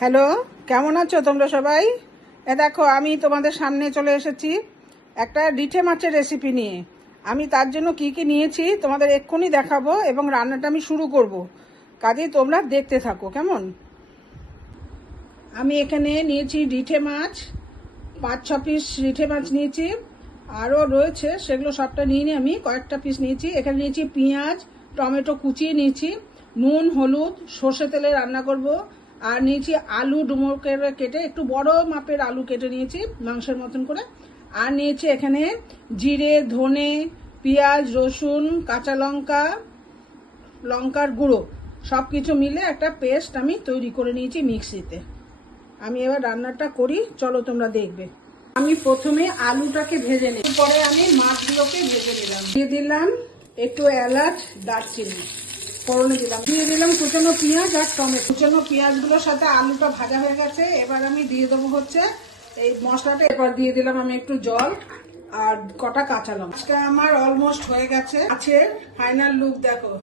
Hello, কেমন আছো তোমরা সবাই? দেখো, আমি তোমাদের সামনে চলে এসেছি একটা রিঠে মাছের রেসিপি নিয়ে। আমি তার জন্য কি কি নিয়েছি তোমাদের এক্ষুনি দেখাবো এবং রান্নাটা আমি শুরু করব। কাজেই তোমরা দেখতে থাকো, কেমন? আমি এখানে নিয়েছি রিঠে মাছ, 5-6 পিস রিঠে মাছ নিয়েছি। আরও রয়েছে, সেগুলো সবটা নিয়ে আমি কয়েকটা পিস নিয়েছি। এখানে নিয়েছি পেঁয়াজ, টমেটো কুচিয়ে নিয়েছি, নুন, হলুদ, সর্ষে তেলে রান্না করব। আর নিয়েছি আলু ডুমো করে কেটে, একটু বড় মাপের আলু কেটে নিয়েছি মাংসের মতন করে। আর নিয়েছি এখানে জিরে, ধনে, পেঁয়াজ, রসুন, কাঁচা লঙ্কা, লঙ্কার গুঁড়ো, সব কিছু মিলে একটা পেস্ট আমি তৈরি করে নিয়েছি মিক্সিতে। আমি এবার রান্নাটা করি, চলো তোমরা দেখবে। আমি প্রথমে আলুটাকে ভেজে নিই, পরে আমি মাছগুলোকে ভেজে নিলাম। দিয়ে দিলাম একটু এলাচ, দারচিনি ফোড়নে দিলাম, দিয়ে দিলাম কুচানো পেঁয়াজ আর টমেটো। কুচানো পেঁয়াজগুলোর সাথে আলুটা ভাজা হয়ে গেছে। এবার আমি দিয়ে দেবো হচ্ছে এই মশলাটা। এবার দিয়ে দিলাম আমি একটু জল আর কটা কাঁচা লঙ্কা। আজকে আমার অলমোস্ট হয়ে গেছে। মাছের ফাইনাল লুক দেখো।